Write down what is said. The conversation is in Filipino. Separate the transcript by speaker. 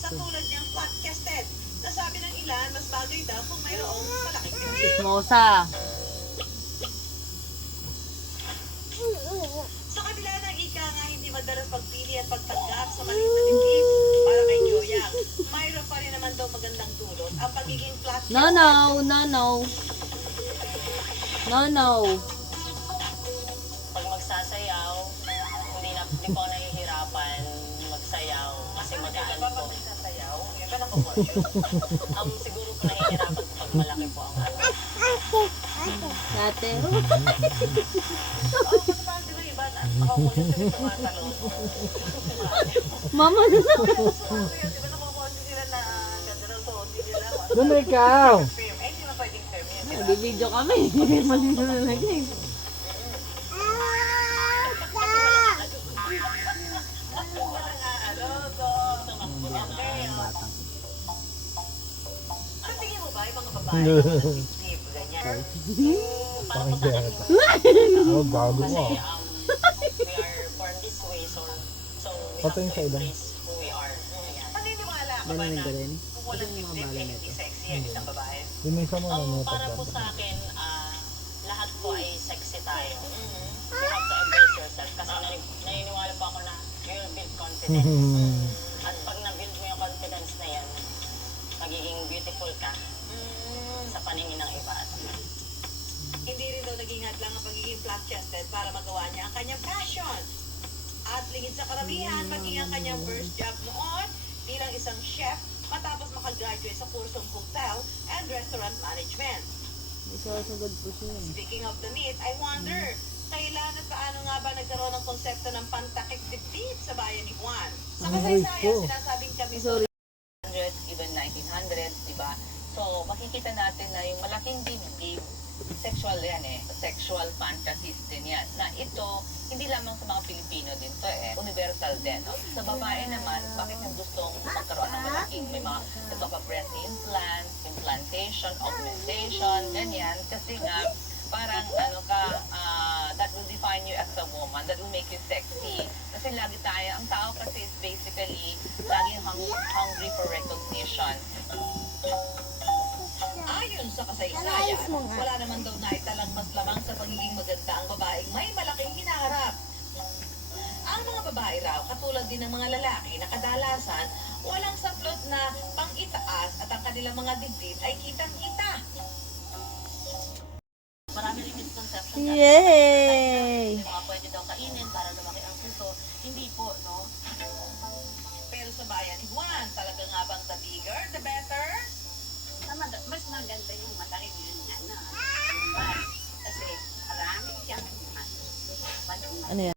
Speaker 1: sa tulad niyang flat-chested. Nasabi ng ilan, mas bagay daw kung mayroong malaking bibig.
Speaker 2: Chismosa.
Speaker 1: Sa kabila ng ika nga hindi madalas pagpili at pagtanggap sa maliit na dibdib, para kay Joyang, mayroon pa rin naman daw magandang dulot ang pagiging flat-chested.
Speaker 2: No.
Speaker 3: Pag magsasayaw, hindi po ako nahihirapan magsayaw kasi magaan
Speaker 1: Ba
Speaker 3: po.
Speaker 1: pag nagsasayaw, yung ba nakukonfuse?
Speaker 3: Siguro po nahihirapan ko pag malaki po ang ano.
Speaker 2: Dati.
Speaker 1: Oo, kasi parang di ba iba na nakakonfuse sila tumatalon.
Speaker 2: Mama na.
Speaker 1: Di ba nakukonfuse sila na ganda ng suot nila?
Speaker 4: Doon na ikaw.
Speaker 1: Film. Eh, hindi na pwedeng film yun. di ba?
Speaker 2: Nag-video kami. Mali na nalagay.
Speaker 1: Walang ano, so, okay, oh. Ang tingin mo ba yung mga babae nag-sleep, ganyan?
Speaker 3: Parang po sa akin,
Speaker 4: Oh, bago
Speaker 3: kasi
Speaker 4: mo.
Speaker 3: we are born this way, so we have
Speaker 4: Patingin
Speaker 3: to
Speaker 4: sa iba.
Speaker 3: embrace who we are. Ayan.
Speaker 1: Paniniwala ka ba na kung walang dibdib eh, hindi sexy ang isang babae?
Speaker 4: Minsan mo na mga
Speaker 3: Para po
Speaker 4: pagkakataon.
Speaker 3: sa akin, lahat po ay sexy tayo. You have to embrace yourself kasi naniniwala po ako na you will build confidence. At pag na-build mo yung confidence na yan, magiging beautiful ka sa paningin ng iba.
Speaker 1: Hindi rin daw naging hadlang ang pagiging flat-chested para magawa niya ang kanyang passion. At lingid sa karamihan, maging ang kanyang first job noon bilang isang chef matapos makagraduate sa kursong hotel and restaurant management.
Speaker 2: Isasagad po siya.
Speaker 1: Speaking of the meat, I wonder, kailan at paano nga ba nagkaroon ng konsepto ng pantakip dibdib sa bayan ni Juan? Sa kasaysayan, sinasabing kami
Speaker 2: Sorry.
Speaker 3: 100, even 1900, di ba? So, makikita natin na yung malaking dibdib, sexual yan sexual fantasies din yan. Na ito, hindi lamang sa mga Pilipino din to universal din. No? Sa babae naman, bakit yung gustong magkaroon ng malaking, may mga, ito pa breast implant, implantation, augmentation, ganyan. Kasi nga, parang that will define you as a woman, that will make you sexy. Kasi lagi tayo, ang tao kasi is basically laging hungry for recognition.
Speaker 1: Ayon sa kasaysayan, wala naman daw naitalang mas lamang sa pagiging maganda ang babaeng may malaking hinaharap. Ang mga babae raw, katulad din ng mga lalaki na kadalasan, walang saplot na pang-itaas at ang kanilang mga dibdib ay kitang-kita.
Speaker 3: Marami rin misconception
Speaker 2: Yay!
Speaker 3: mga pwede daw kainin para lumaki ang puso. Hindi po, no?
Speaker 1: Pero sa bayan ni Juan, talaga nga bang the bigger, the better?
Speaker 5: Mas maganda yung malaki yun ano. Kasi marami siyang
Speaker 2: Ano yan?